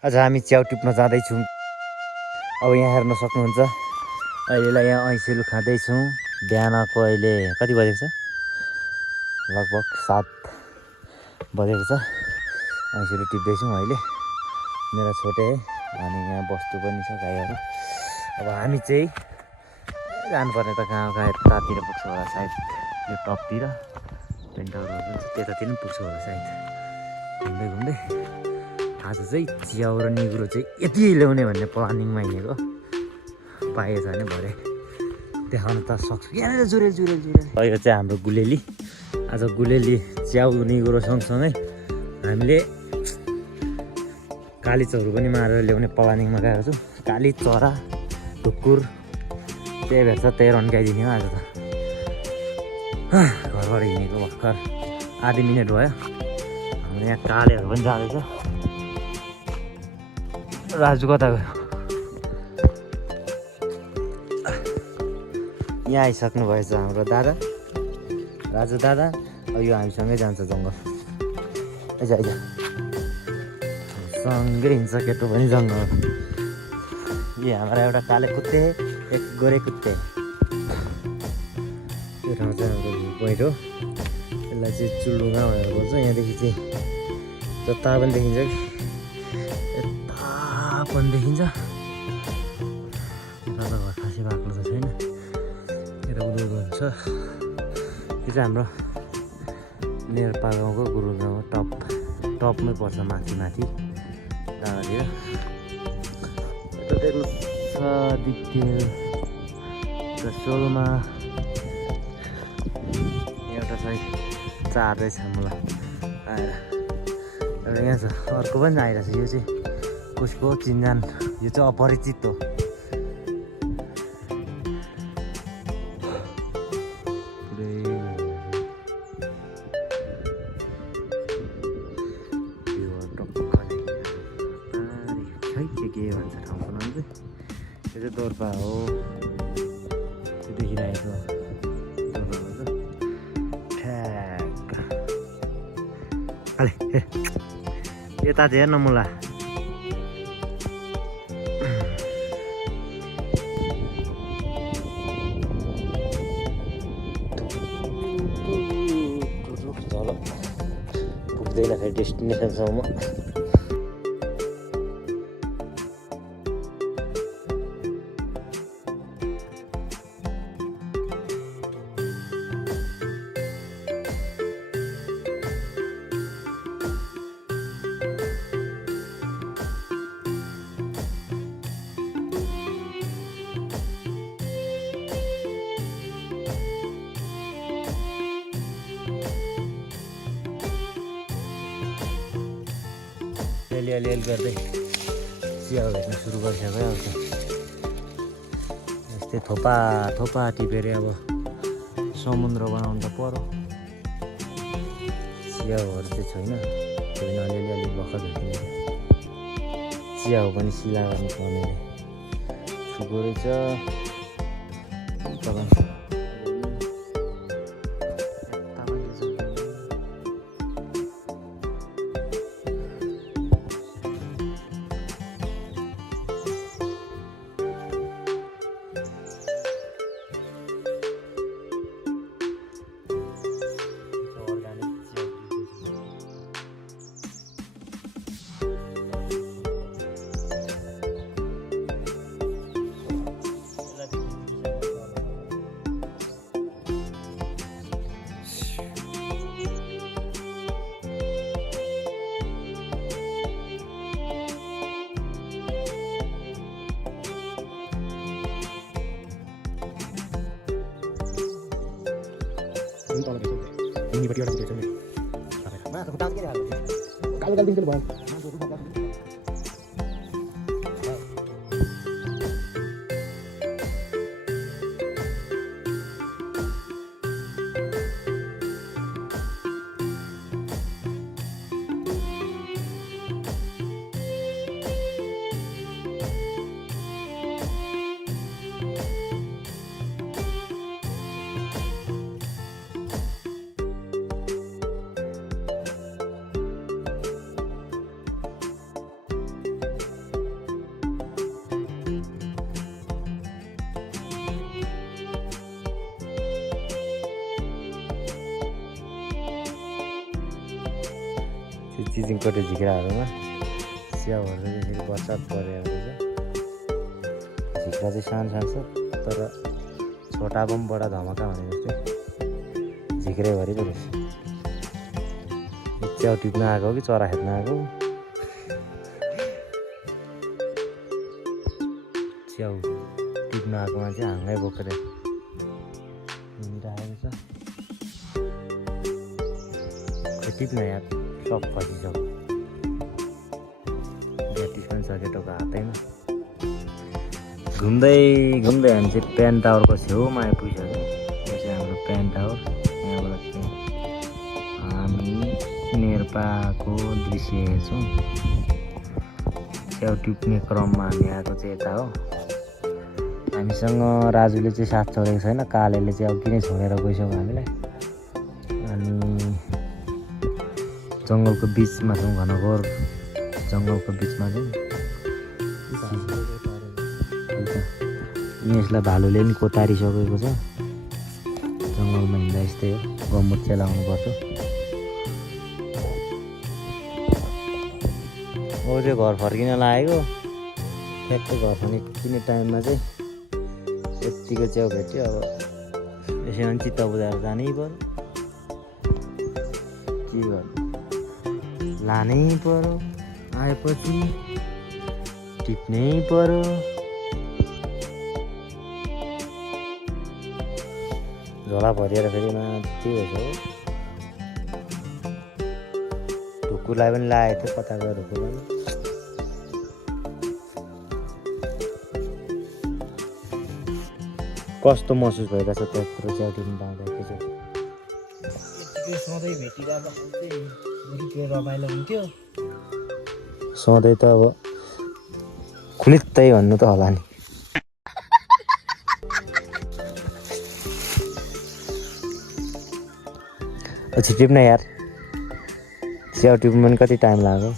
आज हामी च्याउ टिप्न जाँदैछौँ। अब यहाँ हेर्न सक्नुहुन्छ अहिलेलाई यहाँ ऐँसिलो खाँदैछौँ। बिहानको अहिले कति बजेको छ? लगभग 7 बजेको छ। ऐँसिलो टिप्दैछौँ अहिले। मेरा छोटे अनि यहाँ बस्तु पनि छ गाईहरू। अब हामी चाहिँ जानुपर्ने त कहाँ यतातिर पुग्छ होला सायद, यो टपतिर पेन्टाउरो जुन छ त्यतातिर पनि पुग्छ होला सायद। घुम्दै घुम्दै आज चाहिँ च्याउ र निगुरो चाहिँ यति ल्याउने भन्ने प्लानिङमा हिँडेको। पाएछ भने भरे देखाउन त सक्छु। यहाँनिर जुरेल जुरेल जुरेल यो चाहिँ हाम्रो गुलेली। आज गुलेली च्याउ निगुरो सँगसँगै हामीले काली चौहरू पनि मारेर ल्याउने प्लानिङमा गएको छु। काली चरा ढुकुर त्यही भेट्छ त्यही रन्काइदिने हो आज त। घरबाट हिँडेको भर्खर आधी मिनट भयो। हाम्रो यहाँ कालेहरू पनि जाँदैछ। राजु कता गयो? यहाँ आइसक्नु भएछ हाम्रो दादा, राजु दादा। अब यो हामीसँगै जान्छ जङ्गल। आइज आइज सँगै हिँड्छ केटो पनि जङ्गल। ये हाम्रा एउटा काले कुत्ते एक गोरे कुत्ते। यो ठाउँ चाहिँ हाम्रो भ्यू पोइन्ट हो। यसलाई चाहिँ चुल्डुङा भनेर बोल्छ। यहाँदेखि चाहिँ जता पनि देखिन्छ कि यता पनि देखिन्छ। यता त घर खासै बाक्लो त छैन, यता उदो छ। यो चाहिँ हाम्रो नेर्पा गाउँको गुरुगाउँ टपमै पर्छ, माथि माथि डाँडातिर। यता देख्नु छ दिक्तेल सोलमा एउटा चाहिँ चार्दैछ मलाई आएर। एउटा यहाँ छ, अर्को पनि आइरहेछ। यो चाहिँ कसको चिन्जान, यो चाहिँ अपरिचित हो। के भन्छ ठाउँको नाम चाहिँ? यो चाहिँ दोर्पा हो। त्यो देखिरहेको दोर्पा भन्छ ठ्याक्क। अले यता चाहिँ हेर्न मुला। पुग्दैन फेरि डेस्टिनेसनसम्म। अलिअलि गर्दै चिया भेट्न सुरु गरिसक्यो। अब यस्तै थोपा थोपा टिपेर अब समुद्र बनाउनु त पऱ्यो। चियाहरू चाहिँ छैन, त्यही अलिअलि भर्खर भेटिन्छ। चिया हो पनि सिला गर्नुपर्ने सुको रहेछ। सिजिङकोटे झिक्राहरूमा स्याउहरू चाहिँ यसरी बर्सात परेर रहेछ। झिक्रा चाहिँ सानो सानो छ तर छोटा बम बडा धमाका भने जस्तै झिक्रैभरि पो रहेछ। च्याउ टिप्न आएको हो कि चरा हेर्न आएको? च्याउ टिप्न आएको मान्छे हाँगै बोकेर हिँडिरहेको छ। खै टिप्न यार सब खसिसक्यो। ब्याट्रिस पनि छ केटोको हातैमा। घुम्दै घुम्दै हामी चाहिँ प्यान टावरको छेउमा आइपुगिसक्यो। यो चाहिँ हाम्रो प्यान टावर। यहाँबाट चाहिँ हामी नेर्पाको दृश्य हेर्छौँ। च्याउ टिप्ने क्रममा हामी आएको चाहिँ यता हो। हामीसँग राजुले चाहिँ साथ छोडेको छैन, कालेले चाहिँ अघि नै छोडेर गइसक्यो हामीलाई। अनि जङ्गलको बिचमा छौँ, घनघोर जङ्गलको बिचमा चाहिँ यसलाई भालुले पनि कोतारिसकेको छ। जङ्गलमा हिँड्दा यस्तै हो, गम्मुट चाहिँ लाउनुपर्छ। ओ त्यो घर फर्किन लागेको, ठ्याक्कै घर फर्किने टाइममा चाहिँ यत्तिको च्याउ भेट्यो। अब यसैमा पनि चित्त बुझाएर जानै पर्यो, के गर्नु, लानै पर्यो। आएपछि टिप्नै पर्यो। झोला भरिएर फेरि माथि भएछ हो। ढुकुरलाई पनि लागेको थियो, कता गयो ढुकुरलाई। कस्तो महसुस भइरहेछ त्यत्रो च्याउ टिप्नु पाउँदा एकैचोटि? सधैँ भेटिरहेको चाहिँ रमाइलो हुन्थ्यो। सधैँ त अब खुलित्तै भन्नु त होला नि। पछि टिप्न यार, च्याउ टिप्नु पनि कति टाइम लाग्यो।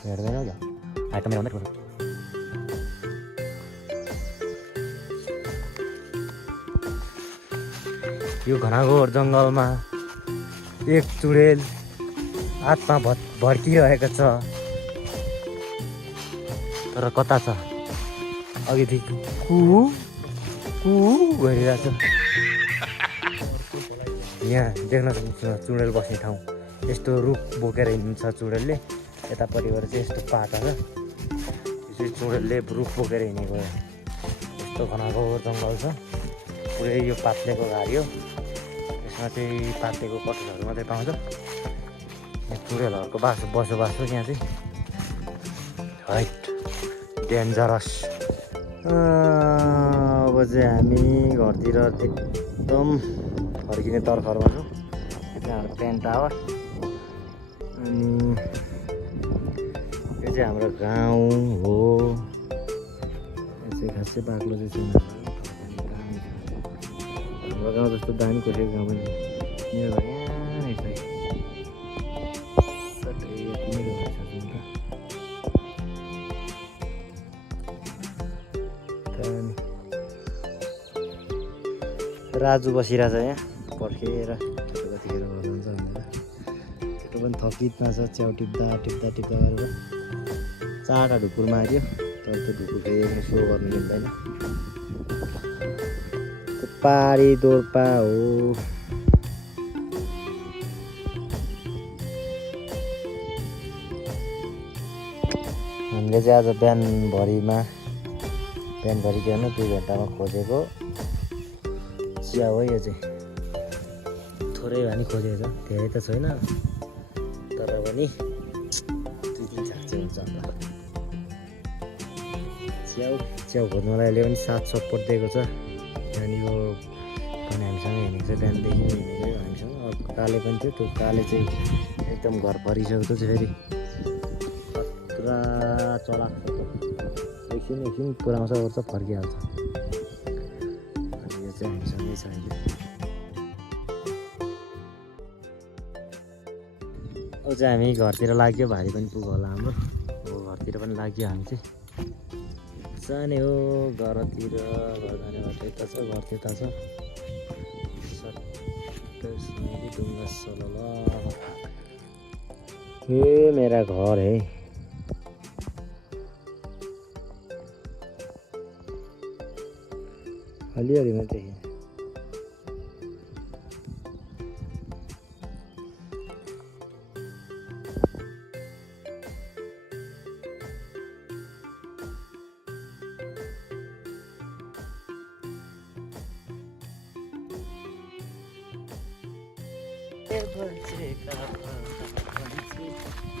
हेर्दैन क्या हाइट मेरो भन्दै ठुलो। यो घनाघोर जङ्गलमा एक चुडेल हातमा भड्किरहेको छ, तर कता छ? अघिदेखि कु कु गरिरहेछ। यहाँ देख्न सक्नुहुन्छ चुडेल बस्ने ठाउँ। यस्तो रुख बोकेर हिँड्छ चुडेलले। यतापट्टिबाट चाहिँ यस्तो पाता छ, यसरी चुडेलले रुख बोकेर हिँडेको। यस्तो घनाघोर जङ्गल छ, पुरै यो पात्लेको घारी हो। यसमा चाहिँ पात्लेको कटुसहरू मात्रै पाउँछ। यहाँ चुडेलहरूको बसोबास हो यहाँ चाहिँ। Height dangerous. अब चाहिँ हामी घरतिर एकदम फर्किने तर्खरमा छौँ। यो चाहिँ हाम्रो प्यान टावर। अनि यो चाहिँ हाम्रो गाउँ हो। यो चाहिँ खासै बाक्लो चाहिँ छैन। हाम्रो गाउँ जस्तो दामी कसैको गाउँ पनि मेरो घर यहाँनिर छ। राजु बसिरहेछ यहाँ पर्खेर कतिखेर घर जान्छ भनेर। केटो पनि थकितमा छ, च्याउ टिप्दा टिप्दा टिप्दा गरेर 4वटा ढुकुर मार्यो। तर त्यो ढुकुर फेरि सो गर्नु मिल्दैन। पारी दोर्पा हो। हामीले चाहिँ आज बिहानभरि बिहान 2 घन्टामा खोजेको च्याउ हो। यो चाहिँ थोरै भए नि खोजेको छ, धेरै त छैन तर पनि 2-3 छाक चाहिँ हुन्छ होला। च्याउ खोज्नलाई अहिले पनि साथ सपोर्ट दिएको छ। यहाँनिर पनि हामीसँग हिँडेको छ, बिहानदेखि हिँडेको हामीसँग। अर्को काले पनि थियो, त्यो काले चाहिँ एकदम घर भरिसक्यो। त्यो चाहिँ फेरि खतरा चलाक छ, एकछिन पुऱ्याउँछ ओर्छ फर्किहाल्छ। अनि यो चाहिँ हामीसँगै छ अहिले। ऊ चाहिँ हामी घरतिर लाग्यो भारी पनि पुग्यो होला हाम्रो अब घरतिर पनि लाग्यो हामी चाहिँ जाने हो घरतिर घर जाने बाटो यता छ घर त्यता छ ढुङ्गा सलल ए मेरा घर है हरिहरी मात्रै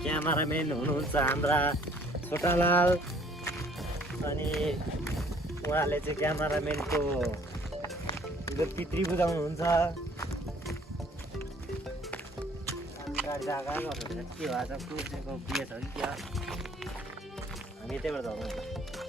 क्यामेराम्यान हुनुहुन्छ हाम्रा छोटालाल अनि उहाँले चाहिँ क्यामेराम्यानको पितृ बुझाउनुहुन्छ गाडी जागा गर्नुहुन्छ के भएछ कुर्सेको बिहे छ कि क्या हामी यतैबाट झर्नुहुन्छ